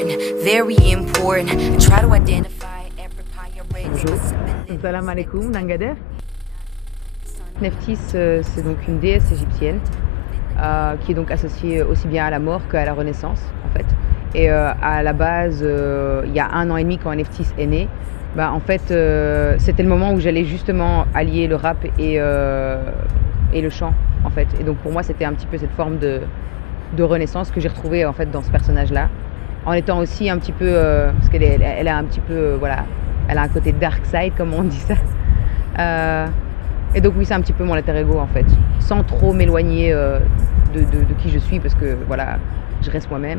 important, very important. I try to identify every pirate. Bonjour, salam alaikum, Nangader. Nephthys, c'est donc une déesse égyptienne qui est donc associée aussi bien à la mort qu'à la renaissance en fait. Et à la base, il y a 1 an et demi quand Nephthys est née, en fait c'était le moment où j'allais justement allier le rap et le chant en fait. Et donc pour moi c'était un petit peu cette forme de renaissance que j'ai retrouvée en fait dans ce personnage-là, en étant aussi un petit peu parce qu'elle a un petit peu voilà, elle a un côté dark side comme on dit ça. Et donc oui, c'est un petit peu mon alter ego en fait, sans trop m'éloigner de qui je suis, parce que voilà, je reste moi-même.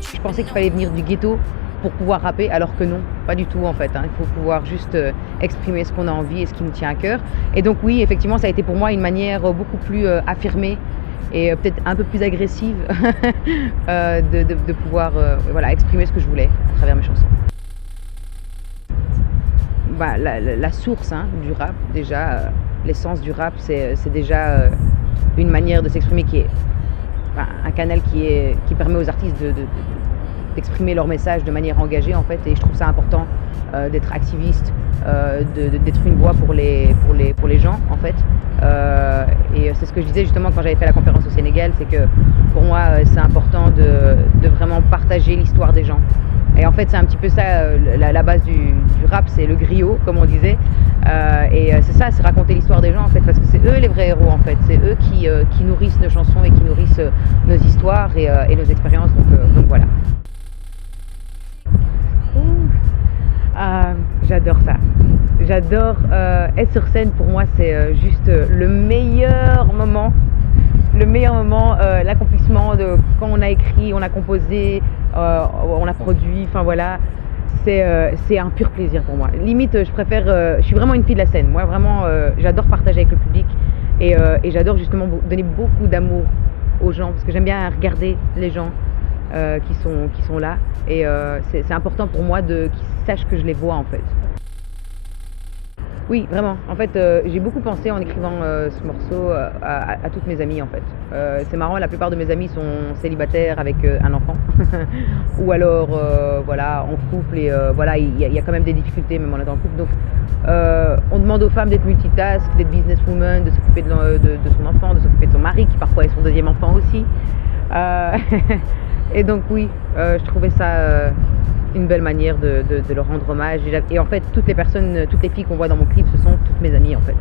Je pensais qu'il fallait venir du ghetto pour pouvoir rapper, alors que non, pas du tout en fait. Il faut pouvoir juste exprimer ce qu'on a envie et ce qui nous tient à cœur. Et donc oui, effectivement, ça a été pour moi une manière beaucoup plus affirmée et peut-être un peu plus agressive de pouvoir voilà, exprimer ce que je voulais à travers mes chansons. La source du rap, déjà, l'essence du rap, c'est déjà une manière de s'exprimer qui est un canal qui permet aux artistes d'exprimer leur message de manière engagée en fait, et je trouve ça important d'être activiste, d'être une voix pour les gens en fait, et c'est ce que je disais justement quand j'avais fait la conférence au Sénégal, c'est que pour moi c'est important de vraiment partager l'histoire des gens. Et en fait c'est un petit peu ça la base du rap, c'est le griot comme on disait, et c'est ça, c'est raconter l'histoire des gens en fait, parce que c'est eux les vrais héros en fait, c'est eux qui nourrissent nos chansons et qui nourrissent nos histoires et nos expériences, donc voilà. J'adore ça. J'adore être sur scène. Pour moi, c'est juste le meilleur moment. L'accomplissement de quand on a écrit, on a composé, on a produit. Enfin voilà, c'est un pur plaisir pour moi. Limite, je suis vraiment une fille de la scène. Moi, vraiment, j'adore partager avec le public et j'adore justement donner beaucoup d'amour aux gens, parce que j'aime bien regarder les gens qui sont là, et c'est important pour moi qu'ils sachent que je les vois en fait. Oui, vraiment. En fait, j'ai beaucoup pensé en écrivant ce morceau à toutes mes amies en fait. C'est marrant, la plupart de mes amis sont célibataires avec un enfant ou alors voilà, en couple, et voilà, il y a quand même des difficultés même en étant en couple. Donc on demande aux femmes d'être multitask, d'être businesswoman, de s'occuper de son enfant, de s'occuper de son mari qui parfois est son 2e enfant aussi. Et donc oui, je trouvais ça une belle manière de leur rendre hommage. Et en fait, toutes les filles qu'on voit dans mon clip, ce sont toutes mes amies en fait,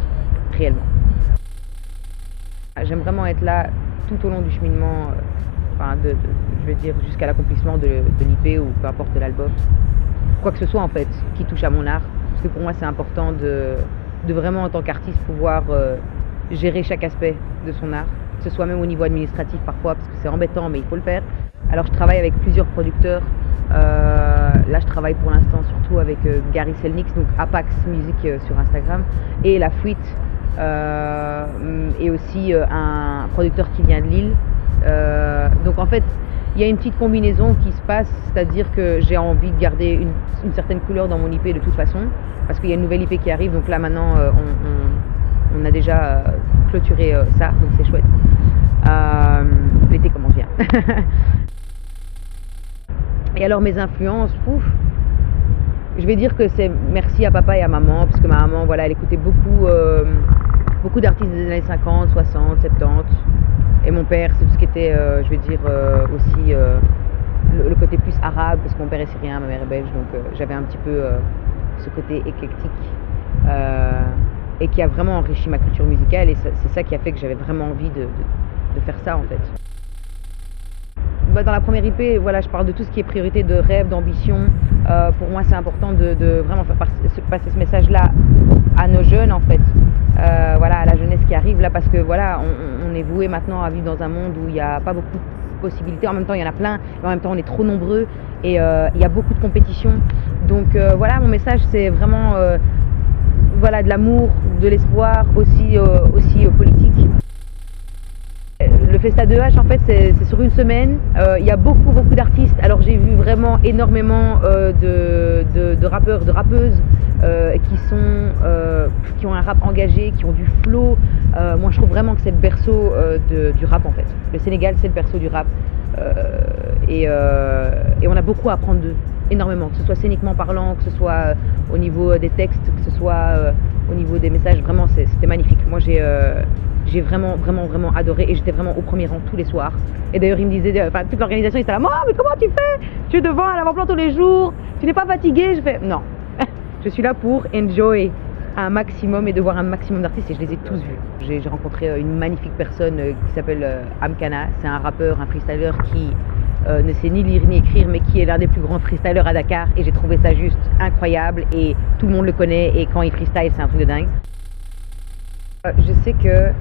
réellement. J'aime vraiment être là tout au long du cheminement, je veux dire jusqu'à l'accomplissement de l'IP ou peu importe l'album. Quoi que ce soit en fait, qui touche à mon art. Parce que pour moi c'est important de vraiment en tant qu'artiste pouvoir gérer chaque aspect de son art, que ce soit même au niveau administratif parfois, parce que c'est embêtant mais il faut le faire. Alors je travaille avec plusieurs producteurs. Là je travaille pour l'instant surtout avec Gary Selnix, donc Apax Music sur Instagram, et La Fuite, et aussi un producteur qui vient de Lille. Donc en fait il y a une petite combinaison qui se passe, c'est-à-dire que j'ai envie de garder une certaine couleur dans mon IP de toute façon, parce qu'il y a une nouvelle IP qui arrive, donc là maintenant on a déjà clôturé ça, donc c'est chouette. L'été commence bien. Et alors mes influences, je vais dire que c'est merci à papa et à maman, parce que ma maman, voilà, elle écoutait beaucoup d'artistes des années 50, 60, 70. Et mon père, c'est tout ce qui était, je vais dire, aussi le côté plus arabe, parce que mon père est syrien, ma mère est belge, donc j'avais un petit peu ce côté éclectique, et qui a vraiment enrichi ma culture musicale, et c'est ça qui a fait que j'avais vraiment envie de faire ça en fait. Dans la première IP, voilà, je parle de tout ce qui est priorité de rêve, d'ambition. Pour moi, c'est important de vraiment faire passer ce message-là à nos jeunes, en fait. Voilà, à la jeunesse qui arrive là, parce que voilà, on est voué maintenant à vivre dans un monde où il n'y a pas beaucoup de possibilités. En même temps, il y en a plein, mais en même temps, on est trop nombreux et il y a beaucoup de compétition. Donc voilà, mon message, c'est vraiment voilà, de l'amour, de l'espoir, aussi politique. le Festa 2H, en fait, c'est sur une semaine. Il y a beaucoup d'artistes. Alors, j'ai vu vraiment énormément de rappeurs, de rappeuses qui ont un rap engagé, qui ont du flow. Moi, je trouve vraiment que c'est le berceau du rap, en fait. Le Sénégal, c'est le berceau du rap. Et on a beaucoup à apprendre d'eux, énormément. Que ce soit scéniquement parlant, que ce soit au niveau des textes, que ce soit au niveau des messages. Vraiment, c'était magnifique. Moi, j'ai vraiment adoré et j'étais vraiment au premier rang tous les soirs. Et d'ailleurs, ils me disaient, enfin, toute l'organisation, ils étaient là, moi, mais comment tu fais? Tu es devant à l'avant-plan tous les jours, tu n'es pas fatigué? Je fais, non, je suis là pour enjoy un maximum et de voir un maximum d'artistes et je les ai tous vus. J'ai rencontré une magnifique personne qui s'appelle Amkana. C'est un rappeur, un freestyler qui ne sait ni lire ni écrire, mais qui est l'un des plus grands freestylers à Dakar. Et j'ai trouvé ça juste incroyable et tout le monde le connaît et quand il freestyle, c'est un truc de dingue. Je sais que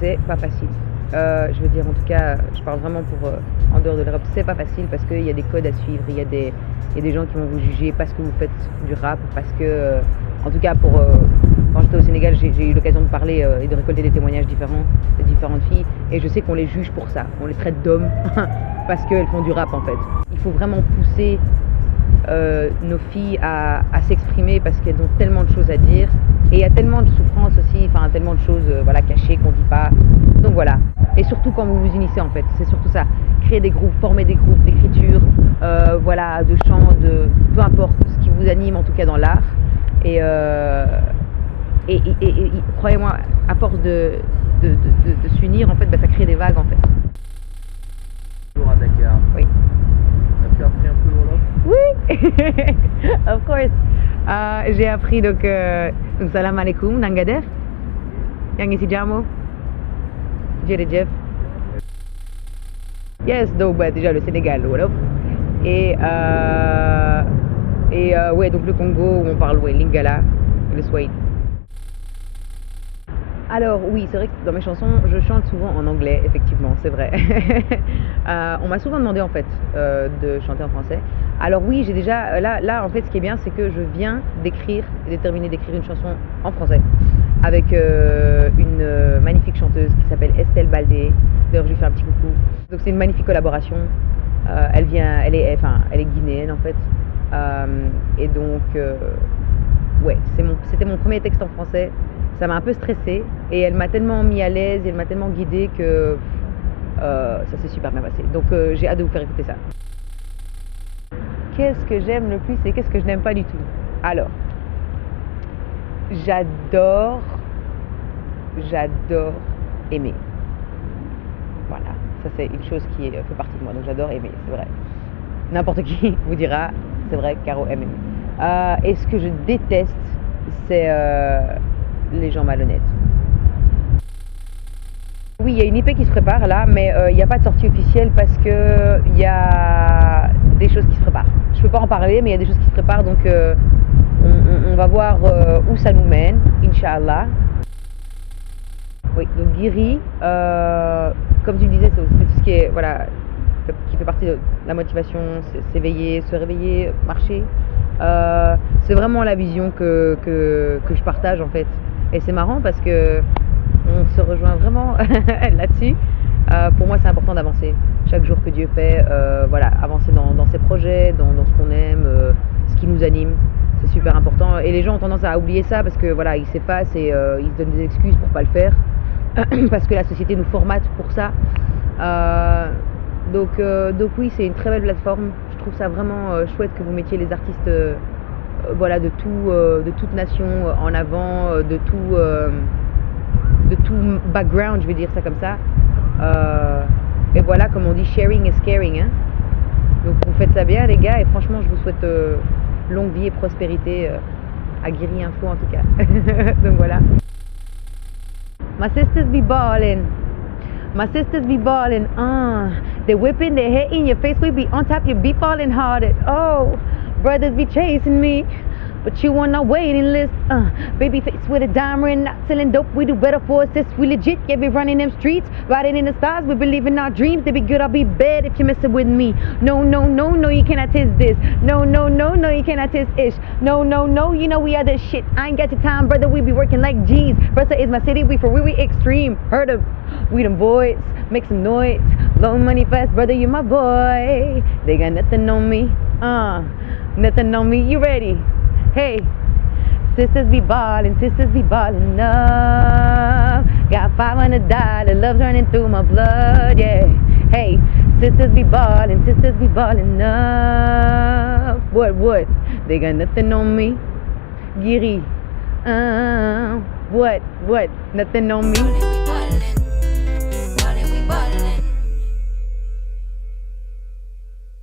c'est pas facile. Je veux dire, en tout cas, je parle vraiment pour en dehors de l'Europe, c'est pas facile parce qu'il y a des codes à suivre, il y a des gens qui vont vous juger parce que vous faites du rap, parce que, en tout cas, quand j'étais au Sénégal, j'ai eu l'occasion de parler et de récolter des témoignages différents de différentes filles, et je sais qu'on les juge pour ça, on les traite d'hommes parce qu'elles font du rap en fait. Il faut vraiment pousser nos filles à s'exprimer parce qu'elles ont tellement de choses à dire. Et il y a tellement de souffrances aussi, enfin tellement de choses voilà, cachées qu'on ne dit pas. Donc voilà. Et surtout quand vous vous unissez en fait, c'est surtout ça. Créer des groupes, former des groupes d'écriture, voilà, de chant, peu importe ce qui vous anime en tout cas dans l'art. Et croyez-moi, à force de s'unir, en fait, bah, ça crée des vagues en fait. Toujours à Dakar. Oui. As-tu appris un peu le Wolof? Oui, of course. J'ai appris donc salam alaikum, nangadef, yang isi jamo, Jeff. Yes, donc bah, déjà le Sénégal, le Wolof. Et ouais, donc le Congo où on parle ouais, Lingala, le Swahili. Alors oui, c'est vrai que dans mes chansons, je chante souvent en anglais, effectivement, c'est vrai. On m'a souvent demandé en fait de chanter en français. Alors oui, j'ai déjà, là en fait ce qui est bien, c'est que je viens d'écrire, de terminer d'écrire une chanson en français avec une magnifique chanteuse qui s'appelle Estelle Baldé. D'ailleurs, je lui fais un petit coucou. Donc c'est une magnifique collaboration. Elle est guinéenne en fait. Et donc, ouais, c'était mon premier texte en français. Ça m'a un peu stressée et elle m'a tellement mis à l'aise, elle m'a tellement guidée que ça s'est super bien passé. Donc j'ai hâte de vous faire écouter ça. Qu'est-ce que j'aime le plus et qu'est-ce que je n'aime pas du tout? Alors, j'adore aimer. Voilà, ça c'est une chose qui fait partie de moi, donc j'adore aimer, c'est vrai. N'importe qui vous dira, c'est vrai, Caro aime aimer. Et ce que je déteste, c'est les gens malhonnêtes. Oui, il y a une IP qui se prépare là, mais il n'y a pas de sortie officielle parce qu'il y a des choses qui se préparent. Je ne peux pas en parler, mais il y a des choses qui se préparent, donc on va voir où ça nous mène, Inch'Allah. Oui, donc Guiri, comme tu le disais, c'est tout ce qui est, voilà, qui fait partie de la motivation, s'éveiller, se réveiller, marcher. C'est vraiment la vision que je partage en fait. Et c'est marrant parce que on se rejoint vraiment là-dessus. Pour moi, c'est important d'avancer. Chaque jour que Dieu fait, voilà, avancer dans ses projets, dans ce qu'on aime, ce qui nous anime. C'est super important. Et les gens ont tendance à oublier ça parce que voilà, ils s'effacent et ils se donnent des excuses pour pas le faire. Parce que la société nous formate pour ça. Donc oui, c'est une très belle plateforme. Je trouve ça vraiment chouette que vous mettiez les artistes voilà, de toute nation en avant, de tout background, je vais dire ça comme ça. Et voilà, comme on dit, sharing is caring. Hein. Donc vous faites ça bien les gars, et franchement je vous souhaite longue vie et prospérité à Guiri Info en tout cas. Donc voilà. My sisters be ballin'. My sisters be ballin'. They whipping their head in your face. We be on top, you be falling harder. Oh, brothers be chasing me, but you on our waiting list. Baby face with a diamond, not selling dope. We do better for assist. We legit, yeah, be running them streets, riding in the stars. We believe in our dreams. They be good, I'll be bad if you messing with me. No, no, no, no, you cannot taste this. No, no, no, no, you cannot taste ish. No, no, no, you know we are the shit. I ain't got your time, brother. We be working like G's. Brother is my city. We for we extreme. Heard of we them boys. make some noise. Low money fast, brother, you my boy. They got nothing on me, nothing on me. You ready? Hey, sisters be ballin', up. Got $500, love's running through my blood, yeah. Hey, sisters be ballin' up. What? They got nothing on me. Giri, what? Nothing on me.